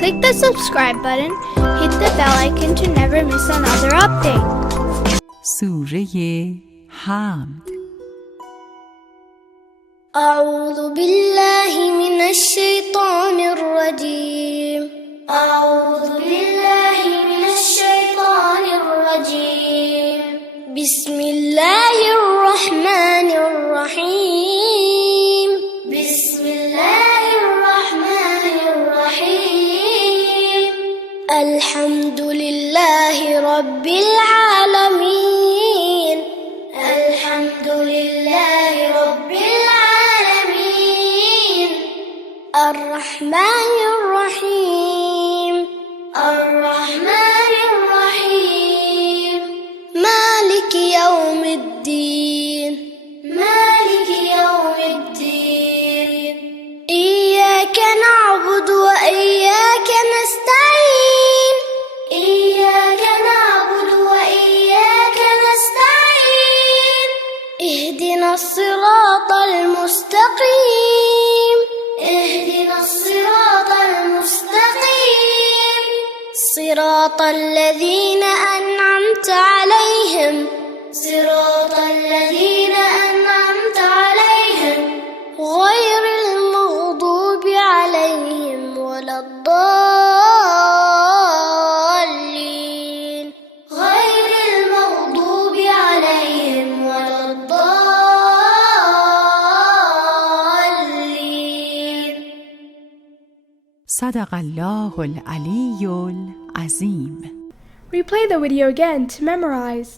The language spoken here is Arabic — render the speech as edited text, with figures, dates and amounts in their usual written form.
Click the subscribe button, hit the bell icon to never miss another update. سوره حمد. أعوذ بالله من الشيطان الرجيم. أعوذ بالله من الشيطان الرجيم. بسم الله الرحمن الرحيم. بسم الله الرحمن الرحيم. الحمد لله رب العالمين. الحمد لله رب العالمين. الرحمن الرحيم. الرحمن الرحيم. مالك يوم الدين. مالك يوم الدين. إياك نعبد وإياك نستعين. إياك نعبد وإياك نستعين. اهدنا الصراط المستقيم. اهدنا الصراط المستقيم. صراط الذين أنعمت عليهم. صراط الذين أنعمت عليهم غير المغضوب عليهم ولا الضالين. غير المغضوب عليهم ولا الضالين. صدق الله العلی العظیم. Replay the video again to memorize.